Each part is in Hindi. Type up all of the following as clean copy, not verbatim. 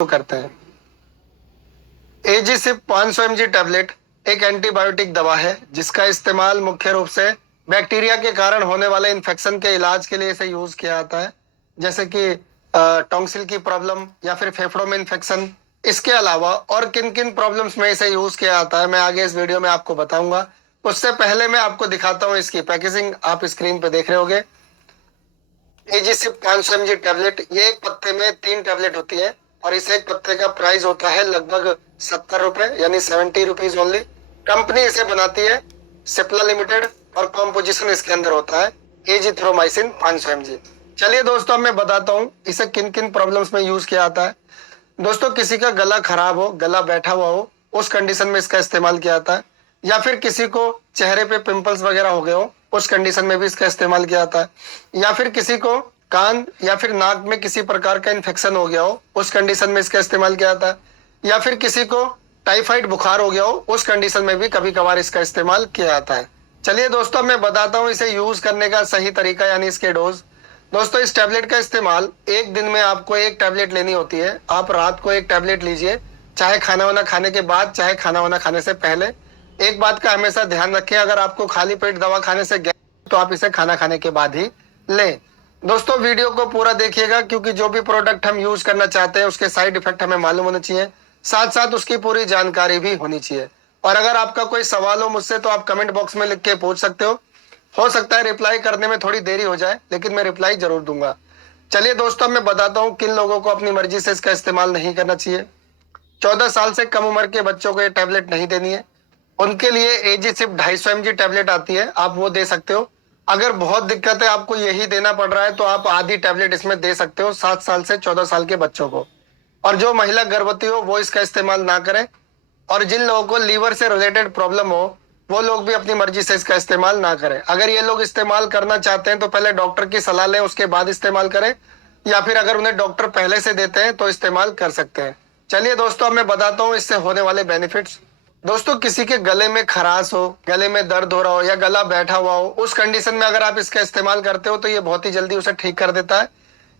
करते हैं। एजीसिप 500 mg टैबलेट एक एंटीबायोटिक दवा है जिसका इस्तेमाल मुख्य रूप से बैक्टीरिया के कारण होने वाले इन्फेक्शन के इलाज के लिए इसे यूज किया जाता है, जैसे कि टॉन्सिल की प्रॉब्लम या फिर फेफड़ों में इन्फेक्शन। इसके अलावा और किन किन प्रॉब्लम्स में इसे यूज किया जाता है मैं आगे इस वीडियो में आपको बताऊंगा। उससे पहले मैं आपको दिखाता हूँ इसकी पैकेजिंग। आप स्क्रीन पे देख रहे होगे एजीसिप 500 mg टैबलेट। ये एक पत्ते में 3 टैबलेट होती है और इस एक पत्ते का प्राइस होता है लगभग 70 रुपए, यानी 70 रुपीज ओनली। कंपनी इसे बनाती है सिप्ला लिमिटेड और कॉम्पोजिशन इसके अंदर होता है एजिथ्रोमाइसिन 500 mg। चलिए दोस्तों, अब मैं बताता हूँ इसे किन किन प्रॉब्लम्स में यूज किया जाता है। दोस्तों, किसी का गला खराब हो, गला बैठा हुआ हो, उस कंडीशन में इसका इस्तेमाल किया जाता है। या फिर किसी को चेहरे पे पिंपल्स वगैरह हो गए हो, उस कंडीशन में भी इसका इस्तेमाल किया जाता है। या फिर किसी को कान या फिर नाक में किसी प्रकार का इन्फेक्शन हो गया हो, उस कंडीशन में इसका इस्तेमाल किया जाता है। या फिर किसी को टाइफाइड बुखार हो गया हो, उस कंडीशन में भी कभी कभार इसका इस्तेमाल किया जाता है। चलिए दोस्तों, मैं बताता हूँ इसे यूज करने का सही तरीका, यानी इसके डोज। दोस्तों, इस टैबलेट का इस्तेमाल एक दिन में आपको एक टैबलेट लेनी होती है। आप रात को एक टैबलेट लीजिए, चाहे खाना वाना खाने के बाद, चाहे खाना वाना खाने से पहले। एक बात का हमेशा ध्यान रखें, अगर आपको खाली पेट दवा खाने से गैस तो आप इसे खाना खाने के बाद ही लें। दोस्तों, वीडियो को पूरा देखिएगा क्योंकि जो भी प्रोडक्ट हम यूज करना चाहते हैं उसके साइड इफेक्ट हमें मालूम होने चाहिए, साथ साथ उसकी पूरी जानकारी भी होनी चाहिए। और अगर आपका कोई सवाल हो मुझसे तो आप कमेंट बॉक्स में लिख के पूछ सकते हो सकता है रिप्लाई करने में थोड़ी देरी हो जाए, लेकिन मैं रिप्लाई जरूर दूंगा। चलिए दोस्तों, मैं बताता हूँ किन लोगों को अपनी मर्जी से इसका इस्तेमाल नहीं करना चाहिए। 14 साल से कम उम्र के बच्चों को ये टैबलेट नहीं देनी है। उनके लिए एजीसिप 250 mg टैबलेट आती है, आप वो दे सकते हो। अगर बहुत दिक्कत है, आपको यही देना पड़ रहा है, तो आप आधी टैबलेट इसमें दे सकते हो 7 साल से 14 साल के बच्चों को। और जो महिला गर्भवती हो वो इसका इस्तेमाल ना करें। और जिन लोगों को लीवर से रिलेटेड प्रॉब्लम हो वो लोग भी अपनी मर्जी से इसका इस्तेमाल ना करें। अगर ये लोग इस्तेमाल करना चाहते हैं तो पहले डॉक्टर की सलाह लें, उसके बाद इस्तेमाल करें। या फिर अगर उन्हें डॉक्टर पहले से देते हैं तो इस्तेमाल कर सकते हैं। चलिए दोस्तों, अब मैं बताता हूँ इससे होने वाले बेनिफिट्स। दोस्तों, किसी के गले में खराश हो, गले में दर्द हो रहा हो या गला बैठा हुआ हो, उस कंडीशन में अगर आप इसका इस्तेमाल करते हो तो ये बहुत ही जल्दी उसे ठीक कर देता है।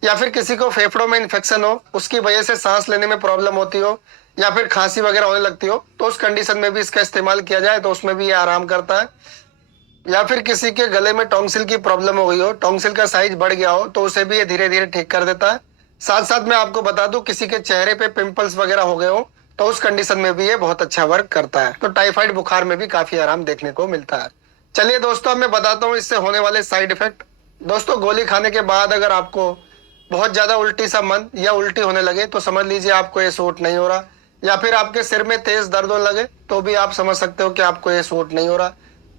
या फिर किसी को फेफड़ों में इन्फेक्शन हो, उसकी वजह से सांस लेने में प्रॉब्लम होती हो या फिर खांसी वगैरह होने लगती हो, तो उस कंडीशन में भी इसका इस्तेमाल किया जाए तो उसमें भी ये आराम करता है। या फिर किसी के गले में टॉन्सिल की प्रॉब्लम हो गई हो, टॉन्सिल का साइज बढ़ गया हो, तो उसे भी ये धीरे धीरे ठीक कर देता है। साथ साथ मैं आपको बता दूं, किसी के चेहरे पे पिंपल्स वगैरह हो गए हो तो उस कंडीशन में भी ये बहुत अच्छा वर्क करता है। तो टाइफाइड बुखार में भी काफी आराम देखने को मिलता है। चलिए दोस्तों, अब मैं बताता हूँ इससे होने वाले साइड इफेक्ट। दोस्तों, गोली खाने के बाद अगर आपको बहुत ज्यादा उल्टी सा मन या उल्टी होने लगे तो समझ लीजिए आपको ये सूट नहीं हो रहा। या फिर आपके सिर में तेज दर्द होने लगे तो भी आप समझ सकते हो कि आपको ये सूट नहीं हो रहा।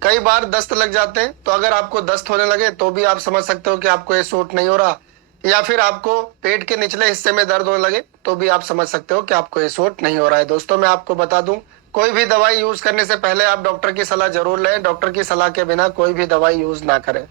कई बार दस्त लग जाते हैं, तो अगर आपको दस्त होने लगे तो भी आप समझ सकते हो कि आपको ये सूट नहीं हो रहा। या फिर आपको पेट के निचले हिस्से में दर्द होने लगे तो भी आप समझ सकते हो कि आपको ये सूट नहीं हो रहा है। दोस्तों, मैं आपको बता दूं, कोई भी दवाई यूज करने से पहले आप डॉक्टर की सलाह जरूर लें। डॉक्टर की सलाह के बिना कोई भी दवाई यूज ना करें।